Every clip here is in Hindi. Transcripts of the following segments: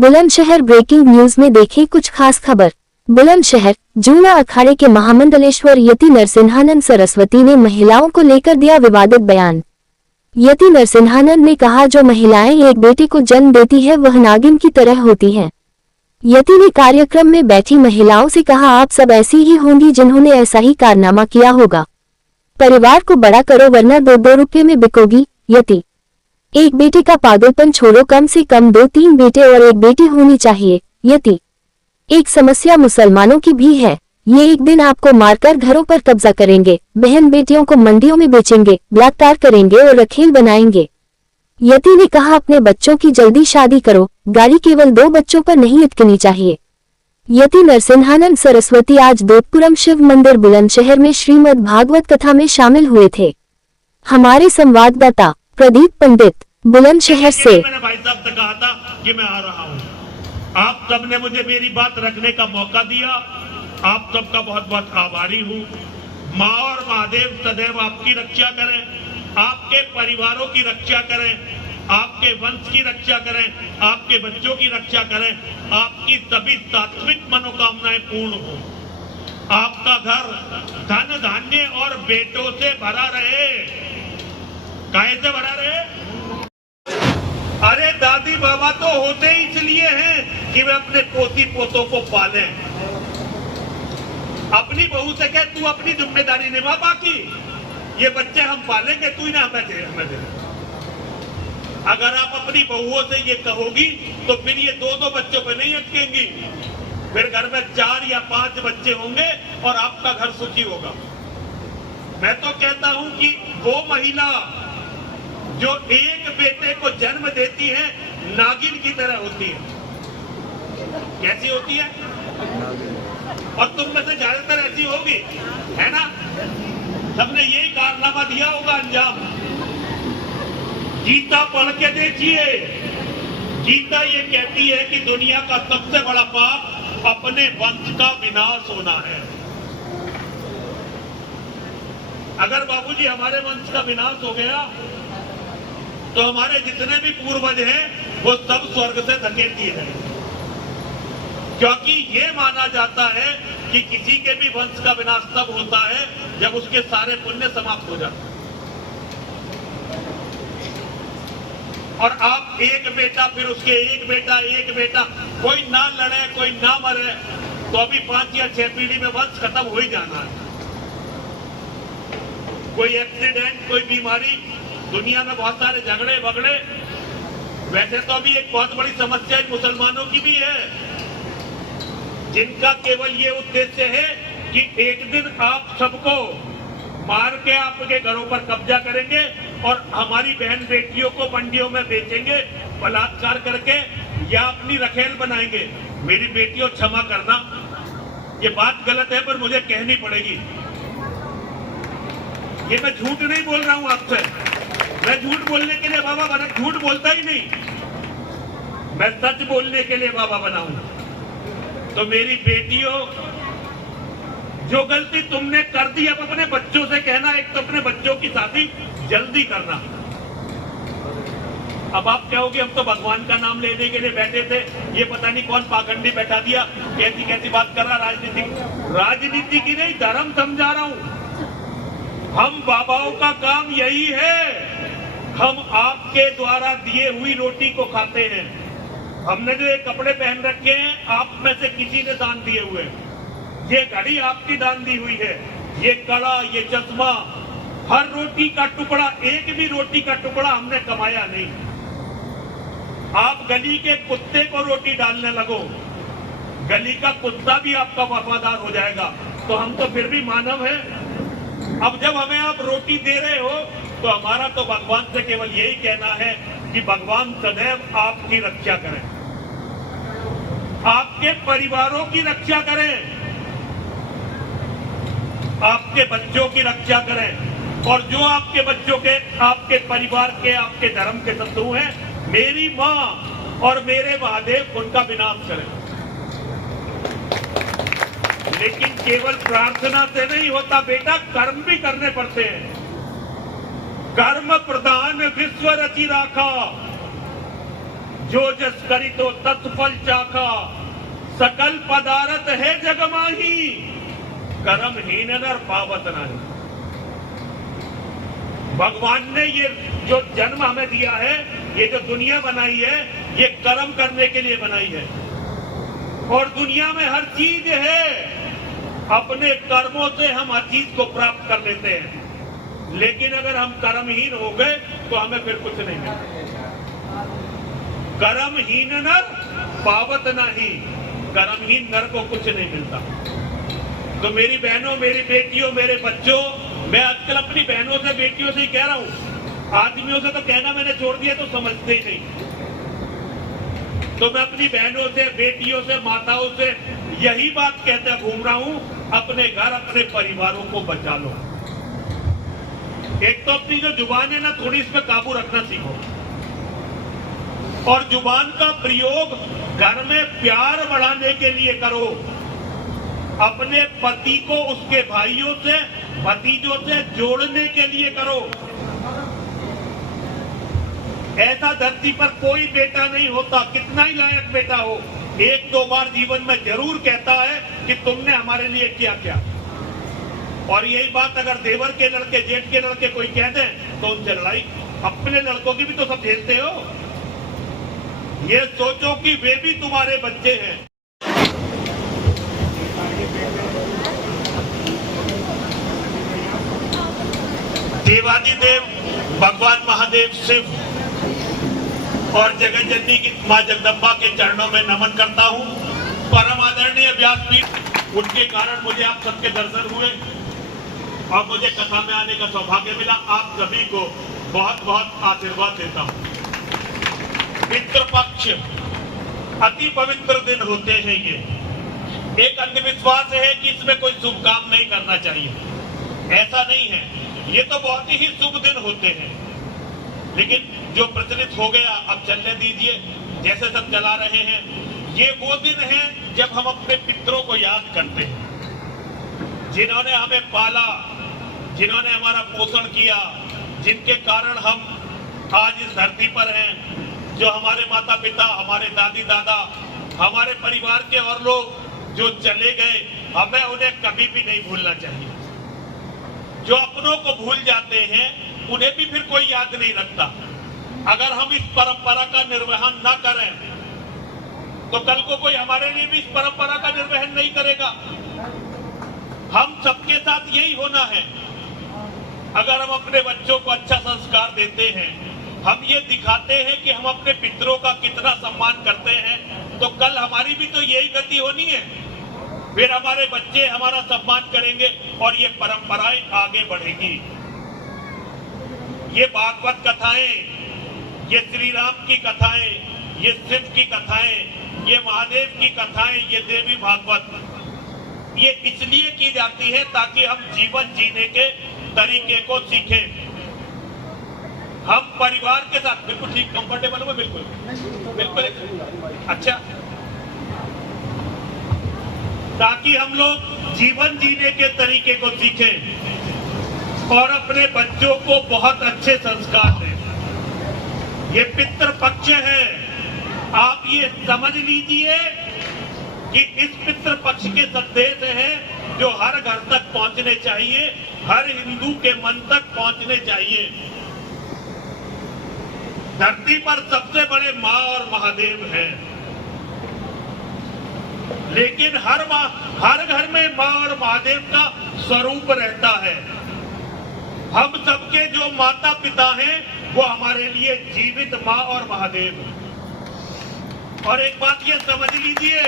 बुलंदशहर ब्रेकिंग न्यूज में देखें कुछ खास खबर। बुलंदशहर जूना अखाड़े के महामंडलेश्वर यति नरसिंहानंद सरस्वती ने महिलाओं को लेकर दिया विवादित बयान। यति नरसिंहानंद ने कहा, जो महिलाएं एक बेटे को जन्म देती है वह नागिन की तरह होती हैं। यति ने कार्यक्रम में बैठी महिलाओं से कहा, आप सब ऐसी ही होंगी जिन्होंने ऐसा ही कारनामा किया होगा। परिवार को बड़ा करो वरना 2-2 रुपये में बिकोगी। यति एक बेटे का पागलपन छोड़ो, कम से कम 2-3 बेटे और एक बेटी होनी चाहिए। यति एक समस्या मुसलमानों की भी है, ये एक दिन आपको मारकर घरों पर कब्जा करेंगे, बहन बेटियों को मंडियों में बेचेंगे, बलात्कार करेंगे और रखेल बनाएंगे। यति ने कहा, अपने बच्चों की जल्दी शादी करो, गाड़ी केवल 2 बच्चों पर नहीं अटकनी चाहिए। यति नरसिंहानंद सरस्वती आज दोतपुरम शिव मंदिर बुलंदशहर में श्रीमद् भागवत कथा में शामिल हुए थे। हमारे संवाददाता प्रदीप पंडित बुलंदशहर से। मैंने भाई साहब से कहा था कि मैं आ रहा हूँ, आप सबने मुझे मेरी बात रखने का मौका दिया, आप सबका बहुत बहुत आभारी हूँ। माँ और महादेव सदैव आपकी रक्षा करें, आपके परिवारों की रक्षा करें, आपके वंश की रक्षा करें, आपके बच्चों की रक्षा करें, आपकी सभी सात्विक मनोकामनाएं पूर्ण हो, आपका घर धन धान्य और बेटों से भरा रहे। काहे से भरा रहे? अरे दादी बाबा तो होते ही इसलिए हैं कि वे अपने पोती पोतों को पालें। अपनी बहू से कह, तू अपनी जिम्मेदारी निभा, बाकी ये बच्चे हम पालेंगे, तू ही ना हमें दे। अगर आप अपनी बहुओं से ये कहोगी तो फिर ये 2-2 बच्चों पर नहीं अटकेंगी, फिर घर में 4 या 5 बच्चे होंगे और आपका घर सुखी होगा। मैं तो कहता हूं कि वो महिला जो एक बेटे को जन्म देती है नागिन की तरह होती है। कैसी होती है? और तुम में से ज्यादातर ऐसी होगी, है ना? सबने यही कारनामा दिया होगा अंजाम। गीता पढ़ के देखिए, गीता ये कहती है कि दुनिया का सबसे बड़ा पाप अपने वंश का विनाश होना है। अगर बाबूजी हमारे वंश का विनाश हो गया तो हमारे जितने भी पूर्वज हैं वो सब स्वर्ग से धकेल दिए गए, क्योंकि ये माना जाता है कि किसी के भी वंश का विनाश तब होता है जब उसके सारे पुण्य समाप्त हो जाते हैं। और आप एक बेटा, फिर उसके एक बेटा, कोई ना लड़े, कोई ना मरे, तो अभी 5 या 6 पीढ़ी में वंश खत्म हो ही जाना है। कोई एक्सीडेंट, कोई बीमारी, दुनिया में बहुत सारे झगड़े बगड़े। वैसे तो अभी एक बहुत बड़ी समस्या मुसलमानों की भी है, जिनका केवल ये उद्देश्य है कि एक दिन आप सबको मार के आपके घरों पर कब्जा करेंगे और हमारी बहन बेटियों को मंडियों में बेचेंगे, बलात्कार करके, या अपनी रखेल बनाएंगे। मेरी बेटियों क्षमा करना, ये बात गलत है पर मुझे कहनी पड़ेगी। ये मैं झूठ नहीं बोल रहा हूं आपसे, मैं झूठ बोलने के लिए बाबा बना, झूठ बोलता ही नहीं, मैं सच बोलने के लिए बाबा बना हूं। तो मेरी बेटियों, जो गलती तुमने कर दी, अब अपने बच्चों से कहना, एक तो अपने बच्चों की शादी जल्दी करना। अब आप कहोगे, हम तो भगवान का नाम लेने के लिए बैठे थे, ये पता नहीं कौन पाखंडी बैठा दिया, कैसी कैसी बात कर रहा। राजनीति की नहीं, धर्म समझा रहा हूं। हम बाबाओं का काम यही है, हम आपके द्वारा दिए हुई रोटी को खाते हैं। हमने जो ये कपड़े पहन रखे हैं, आप में से किसी ने दान दिए हुए, ये घड़ी आपकी दान दी हुई है, ये कड़ा, ये चश्मा, हर रोटी का टुकड़ा, एक भी रोटी का टुकड़ा हमने कमाया नहीं। आप गली के कुत्ते को रोटी डालने लगो, गली का कुत्ता भी आपका वफादार हो जाएगा। तो हम तो फिर भी मानव है। अब जब हमें आप रोटी दे रहे हो तो हमारा तो भगवान से केवल यही कहना है कि भगवान सदैव आपकी रक्षा करें, आपके परिवारों की रक्षा करें, आपके बच्चों की रक्षा करें, और जो आपके बच्चों के, आपके परिवार के, आपके धर्म के शत्रु हैं, मेरी मां और मेरे महादेव उनका विनाश करें। लेकिन केवल प्रार्थना से नहीं होता बेटा, कर्म भी करने पड़ते हैं। कर्म प्रधान विश्व रचि राखा, जो जस करी तो तत्फल चाखा, सकल पदार्थ है जग माही, कर्म हीन नर पावत नहीं। भगवान ने ये जो जन्म हमें दिया है, ये जो दुनिया बनाई है, ये कर्म करने के लिए बनाई है। और दुनिया में हर चीज है, अपने कर्मों से हम हर चीज को प्राप्त कर लेते हैं। लेकिन अगर हम कर्महीन हो गए तो हमें फिर कुछ नहीं मिलता। कर्महीन नर पावत नहीं, कर्महीन नर को कुछ नहीं मिलता। तो मेरी बहनों, मेरी बेटियों, मेरे बच्चों, मैं आजकल अपनी बहनों से, बेटियों से ही कह रहा हूं। आदमियों से तो कहना मैंने छोड़ दिया, तो समझते ही नहीं। तो मैं अपनी बहनों से, बेटियों से, माताओं से यही बात कहता घूम रहा हूं, अपने घर, अपने परिवारों को बचा लो। एक तो अपनी जो जुबान है ना, थोड़ी इस पे काबू रखना सीखो। और जुबान का प्रयोग घर में प्यार बढ़ाने के लिए करो। अपने पति को उसके भाइयों से, भतीजों से जोड़ने के लिए करो। ऐसा धरती पर कोई बेटा नहीं होता, कितना ही लायक बेटा हो, एक दो बार जीवन में जरूर कहता है कि तुमने हमारे लिए किया क्या। और यही बात अगर देवर के लड़के, जेठ के लड़के कोई कह दें तो उनसे लड़ाई। अपने लड़कों की भी तो सब झेलते हो। ये सोचो कि वे भी तुम्हारे बच्चे हैं। देवादिदेव भगवान महादेव शिव और जगत जननी की मां जगदम्बा के चरणों में नमन करता हूं। परम आदरणीय व्यासपीठ, उनके कारण मुझे आप सबके दर्शन हुए और मुझे कथा में आने का सौभाग्य मिला। आप सभी को बहुत बहुत आशीर्वाद देता हूं। पितृपक्ष अति पवित्र दिन होते हैं। ये एक अंधविश्वास है कि इसमें कोई शुभ काम नहीं करना चाहिए। ऐसा नहीं है, ये तो बहुत ही शुभ दिन होते हैं। लेकिन जो प्रचलित हो गया, अब चलने दीजिए, जैसे सब चला रहे हैं। ये वो दिन है जब हम अपने पितरों को याद करते हैं, जिन्होंने हमें पाला, जिन्होंने हमारा पोषण किया, जिनके कारण हम आज इस धरती पर हैं। जो हमारे माता पिता, हमारे दादी दादा, हमारे परिवार के और लोग जो चले गए, हमें उन्हें कभी भी नहीं भूलना चाहिए। जो अपनों को भूल जाते हैं, उन्हें भी फिर कोई याद नहीं रखता। अगर हम इस परंपरा का निर्वहन न करें तो कल को कोई हमारे लिए भी इस परंपरा का निर्वहन नहीं करेगा। हम सबके साथ यही होना है। अगर हम अपने बच्चों को अच्छा संस्कार देते हैं, हम ये दिखाते हैं कि हम अपने पितरों का कितना सम्मान करते हैं, तो कल हमारी भी तो यही गति होनी है। फिर हमारे बच्चे हमारा सम्मान करेंगे और ये परंपराएं आगे बढ़ेगी। ये भागवत कथाएं, ये श्री राम की कथाएं, ये शिव की कथाएं, ये महादेव की कथाएं, ये देवी भागवत, ये इसलिए की जाती है ताकि हम जीवन जीने के तरीके को सीखें। हम परिवार के साथ बिल्कुल ठीक, कंफर्टेबल हो, बिल्कुल बिल्कुल अच्छा, ताकि हम लोग जीवन जीने के तरीके को सीखें और अपने बच्चों को बहुत अच्छे संस्कार दें। ये पितृ पक्ष है, आप ये समझ लीजिए कि इस पितृ पक्ष के संदेश हैं जो हर घर तक पहुंचने चाहिए, हर हिंदू के मन तक पहुंचने चाहिए। धरती पर सबसे बड़े मां और महादेव हैं, लेकिन हर घर में मां और महादेव का स्वरूप रहता है। हम सबके जो माता पिता हैं वो हमारे लिए जीवित मां और महादेव। और एक बात ये समझ लीजिए,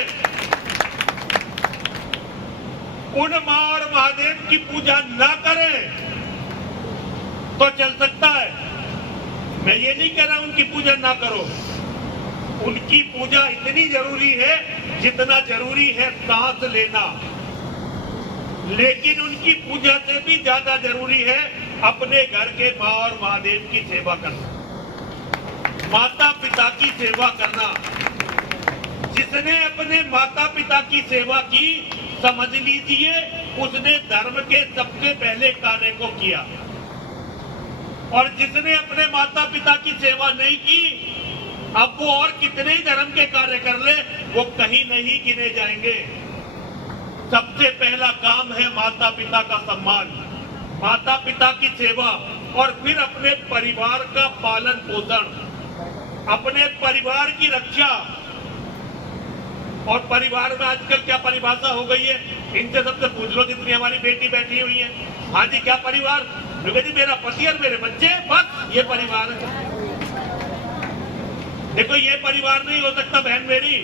उन मां और महादेव की पूजा ना करें तो चल सकता है। मैं ये नहीं कह रहा उनकी पूजा ना करो, उनकी पूजा इतनी जरूरी है जितना जरूरी है सांस लेना। लेकिन उनकी पूजा से भी ज्यादा जरूरी है अपने घर के मां और महादेव की सेवा करना, माता पिता की सेवा करना। जिसने अपने माता पिता की सेवा की, समझ लीजिए उसने धर्म के सबसे पहले कार्य को किया। और जिसने अपने माता पिता की सेवा नहीं की, अब वो और कितने ही धर्म के कार्य कर ले, वो कहीं नहीं गिने जाएंगे। सबसे पहला काम है माता पिता का सम्मान, माता पिता की सेवा, और फिर अपने परिवार का पालन पोषण, अपने परिवार की रक्षा। और परिवार में आजकल क्या परिभाषा हो गई है, इनसे सबसे पूछ लो जितनी हमारी बेटी बैठी हुई है। हाँ जी, क्या परिवार? जी मेरा पति और मेरे बच्चे, बस ये परिवार है। देखो ये परिवार नहीं हो सकता बहन मेरी,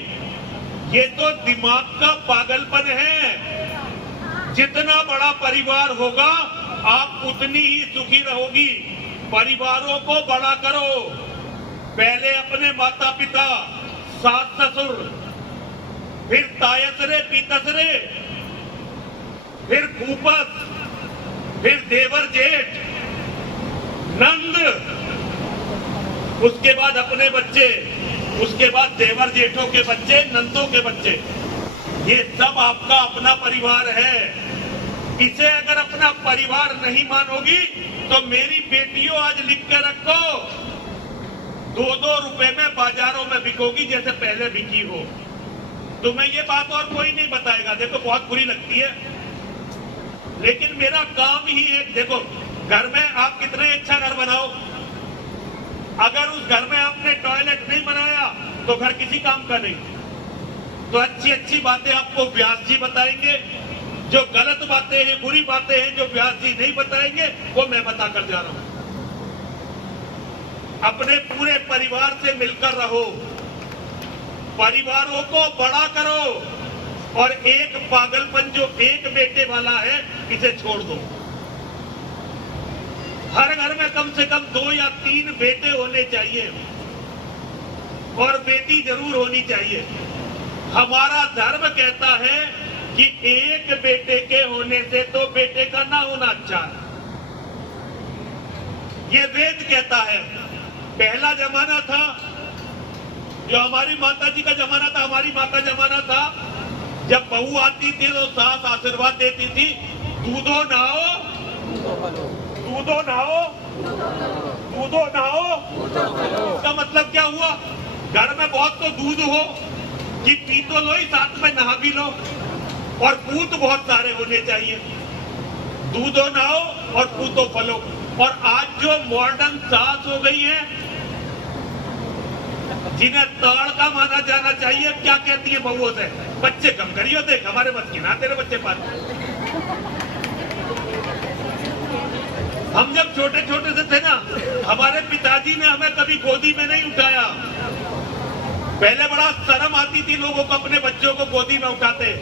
ये तो दिमाग का पागलपन है। जितना बड़ा परिवार होगा आप उतनी ही सुखी रहोगी। परिवारों को बड़ा करो, पहले अपने माता पिता, सास ससुर, फिर तायसरे पीतसरे, फिर फूफस, फिर देवर जेठ, नंद, उसके बाद अपने बच्चे, उसके बाद देवर जेठों के बच्चे, नंदों के बच्चे। ये सब आपका अपना परिवार है। इसे अगर अपना परिवार नहीं मानोगी तो मेरी बेटियों आज लिख के रखो, 2-2 रुपए में बाजारों में बिकोगी जैसे पहले बिकी हो। तुम्हें ये बात और कोई नहीं बताएगा। देखो बहुत बुरी लगती है, लेकिन मेरा काम ही है। देखो घर में आप कितने अच्छा घर बनाओ, अगर उस घर में आपने टॉयलेट नहीं बनाया तो घर किसी काम का नहीं। तो अच्छी अच्छी बातें आपको व्यास जी बताएंगे, जो गलत बातें हैं, बुरी बातें हैं, जो व्यास जी नहीं बताएंगे वो मैं बताकर जा रहा हूं। अपने पूरे परिवार से मिलकर रहो, परिवारों को बड़ा करो, और एक पागलपन जो एक बेटे वाला है इसे छोड़ दो। हर घर में कम से कम 2 या 3 बेटे होने चाहिए, और बेटी जरूर होनी चाहिए। हमारा धर्म कहता है कि एक बेटे के होने से तो बेटे का ना होना अच्छा है, ये वेद कहता है। पहला जमाना था जो हमारी माता जी का जमाना था, हमारी माता जमाना था, जब बहू आती थी तो सास आशीर्वाद देती थी, दूधो नहाओ, दूधो नहाओ, दूधो नहाओ। इसका मतलब क्या हुआ? घर में बहुत तो दूध हो कि पी तो लो ही, साथ में नहा भी लो, और पूत बहुत सारे होने चाहिए। दूधो नहाओ और पूतो फलो। और आज जो मॉडर्न सास हो गई है, जिन्हें ताड़का माना जाना चाहिए, क्या कहती है बहुओं से? बच्चे कम करियो, देख हमारे बच्चे की ना तेरे बच्चे पाल। हम जब छोटे छोटे से थे ना, हमारे पिताजी ने हमें कभी गोदी में नहीं उठाया। पहले बड़ा शर्म आती थी लोगों को अपने बच्चों को गोदी में उठाते।